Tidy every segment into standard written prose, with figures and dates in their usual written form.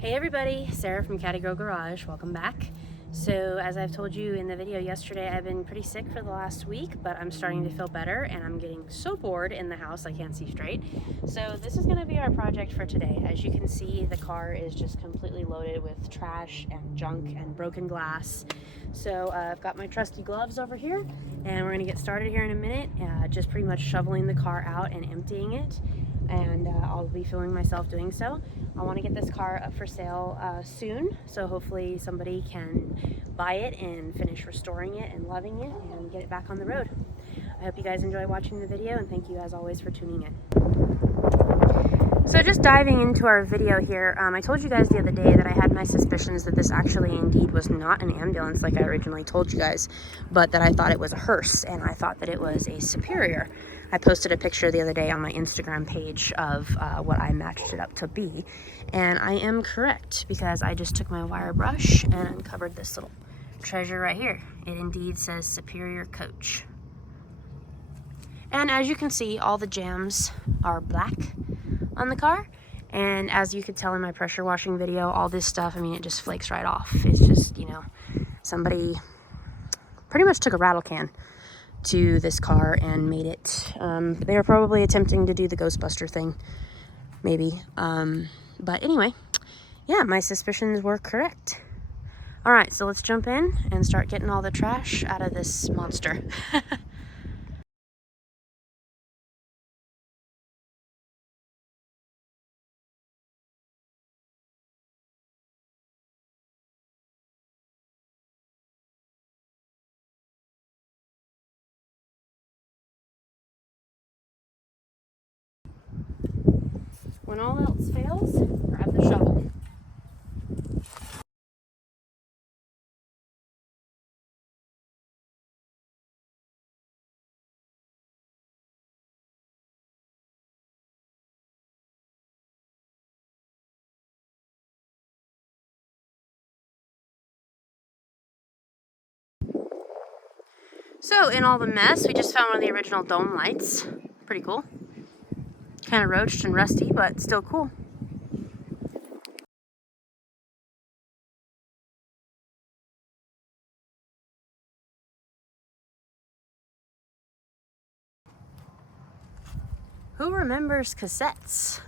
Hey everybody, Sarah from Caddy Garage. Welcome back. So as I've told you in the video yesterday, I've been pretty sick for the last week, but I'm starting to feel better and I'm getting so bored in the house I can't see straight. So this is going to be our project for today. As you can see, the car is just completely loaded with trash and junk and broken glass. So I've got my trusty gloves over here and we're going to get started here in a minute, just pretty much shoveling the car out and emptying it. And I'll be filming myself doing so. I want to get this car up for sale soon, so hopefully somebody can buy it and finish restoring it and loving it and get it back on the road. I hope you guys enjoy watching the video, and thank you as always for tuning in. So just diving into our video here, I told you guys the other day that I had my suspicions that this actually indeed was not an ambulance like I originally told you guys, but that I thought it was a hearse, and I thought that it was a Superior. I posted a picture the other day on my Instagram page of what I matched it up to be, and I am correct because I just took my wire brush and uncovered this little treasure right here. It indeed says Superior Coach. And as you can see, all the jams are black on the car, and as you could tell in my pressure washing video, all this stuff, I mean, it just flakes right off. It's just, you know, somebody pretty much took a rattle can to this car and made it. They were probably attempting to do the Ghostbuster thing, maybe. But anyway, yeah, my suspicions were correct. All right, so let's jump in and start getting all the trash out of this monster. When all else fails, grab the shovel. So in all the mess, we just found one of the original dome lights. Pretty cool. Kind of roached and rusty, but still cool. Who remembers cassettes?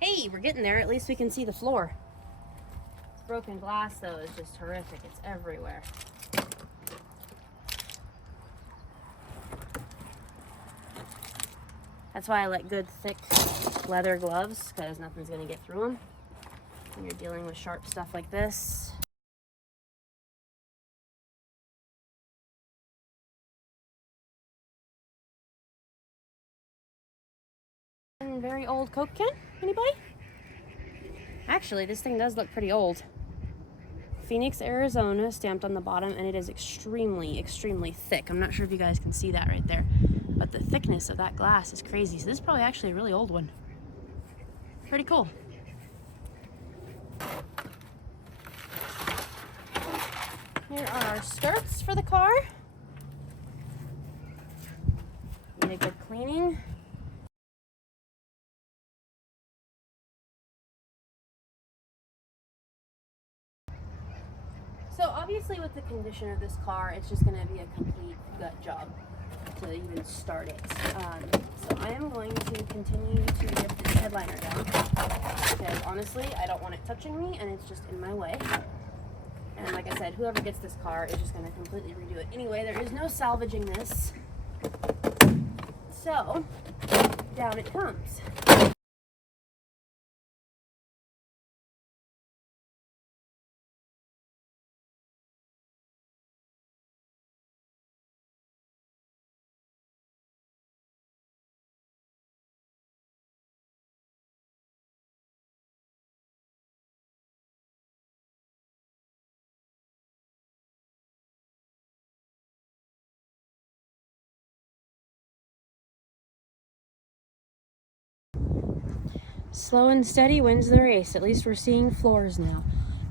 Hey, we're getting there. At least we can see the floor. This broken glass, though, is just horrific. It's everywhere. That's why I like good, thick leather gloves, because nothing's going to get through them when you're dealing with sharp stuff like this. Very old Coke can? Anybody? Actually, this thing does look pretty old. Phoenix, Arizona, stamped on the bottom, and it is extremely, extremely thick. I'm not sure if you guys can see that right there, but the thickness of that glass is crazy. So this is probably actually a really old one. Pretty cool. Here are our skirts for the car. Need a good cleaning. So obviously with the condition of this car, it's just going to be a complete gut job to even start it. So I am going to continue to dip this headliner down because honestly, I don't want it touching me and it's just in my way. And like I said, whoever gets this car is just going to completely redo it. Anyway, there is no salvaging this. So down it comes. Slow and steady wins the race. At least we're seeing floors now.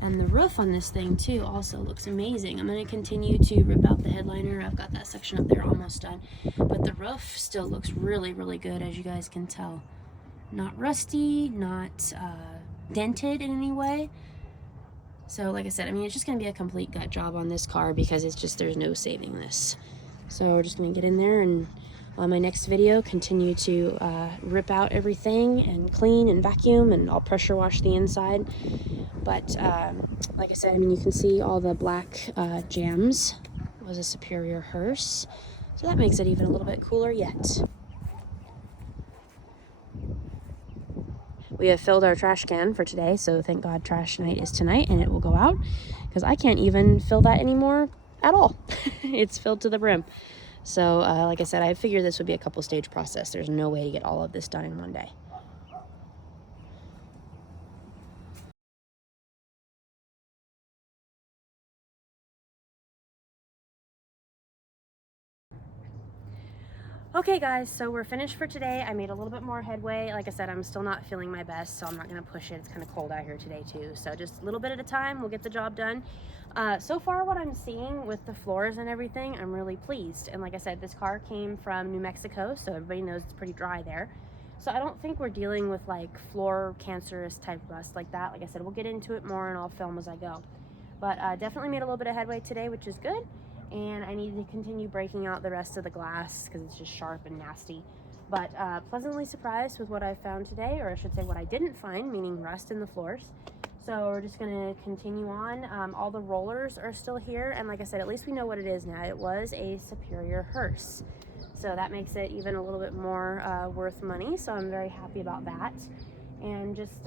And the roof on this thing too also looks amazing. I'm going to continue to rip out the headliner. I've got that section up there almost done. But the roof still looks really, really good, as you guys can tell. Not rusty, not dented in any way. So like I said, I mean, it's just going to be a complete gut job on this car because it's just, there's no saving this. So we're just going to get in there and on my next video continue to rip out everything and clean and vacuum, and I'll pressure wash the inside. But like I said, I mean, you can see all the black jams. It was a Superior hearse, so that makes it even a little bit cooler yet. We have filled our trash can for today, so thank God trash night is tonight and it will go out, because I can't even fill that anymore at all. It's filled to the brim. So like I said, I figured this would be a couple stage process. There's no way to get all of this done in one day. Okay guys, so we're finished for today. I made a little bit more headway. Like I said, I'm still not feeling my best, so I'm not gonna push it. It's kind of cold out here today too. So just a little bit at a time, we'll get the job done. So far what I'm seeing with the floors and everything, I'm really pleased. And like I said, this car came from New Mexico, so everybody knows it's pretty dry there. So I don't think we're dealing with like floor cancerous type rust like that. Like I said, we'll get into it more and I'll film as I go. But definitely made a little bit of headway today, which is good. And I need to continue breaking out the rest of the glass because it's just sharp and nasty. But pleasantly surprised with what I found today, or I should say what I didn't find, meaning rust in the floors. So we're just going to continue on. All the rollers are still here, and like I said, at least we know what it is now. It was a Superior hearse, so that makes it even a little bit more worth money, so I'm very happy about that. And just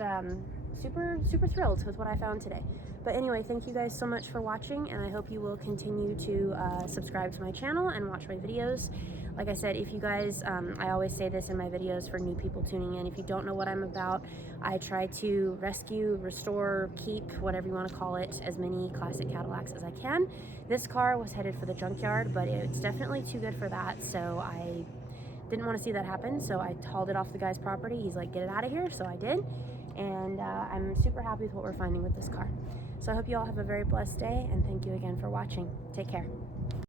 super thrilled with what I found today. But anyway, thank you guys so much for watching, and I hope you will continue to subscribe to my channel and watch my videos. Like I said, if you guys, I always say this in my videos for new people tuning in, if you don't know what I'm about, I try to rescue, restore, keep, whatever you want to call it, as many classic Cadillacs as I can. This car was headed for the junkyard, but it's definitely too good for that, so I didn't want to see that happen, so I hauled it off the guy's property. He's like, get it out of here, so I did. And I'm super happy with what we're finding with this car. So I hope you all have a very blessed day, and thank you again for watching. Take care.